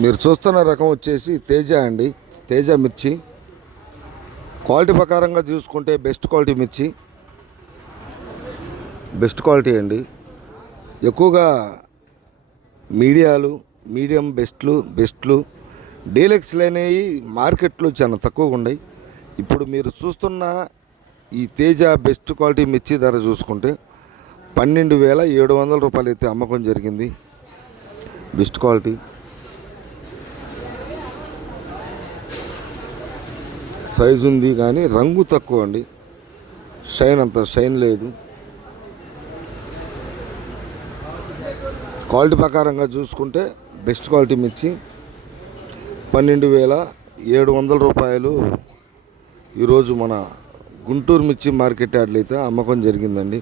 మీరు చూస్తున్న రకం వచ్చేసి తేజ అండి. తేజ మిర్చి. క్వాలిటీ ప్రకారంగా చూసుకుంటే బెస్ట్ క్వాలిటీ మిర్చి. బెస్ట్ క్వాలిటీ అండి. ఎక్కువగా మీడియాలు మీడియం బెస్ట్లు బెస్ట్లు. డీలక్స్లు అనేవి మార్కెట్లో చాలా తక్కువగా ఉన్నాయి. ఇప్పుడు మీరు చూస్తున్న ఈ తేజ బెస్ట్ క్వాలిటీ మిర్చి ధర చూసుకుంటే పన్నెండు వేల ఏడు వందల రూపాయలు అయితే అమ్మకం జరిగింది. Best quality. సైజు ఉంది కానీ రంగు తక్కువ అండి. షైన్ అంత షైన్ లేదు. క్వాలిటీ ప్రకారంగా చూసుకుంటే బెస్ట్ క్వాలిటీ మిర్చి పన్నెండు వేల ఏడు వందల రూపాయలు. ఈరోజు మన గుంటూరు మిర్చి మార్కెట్ యార్డ్లు అయితే అమ్మకం జరిగిందండి.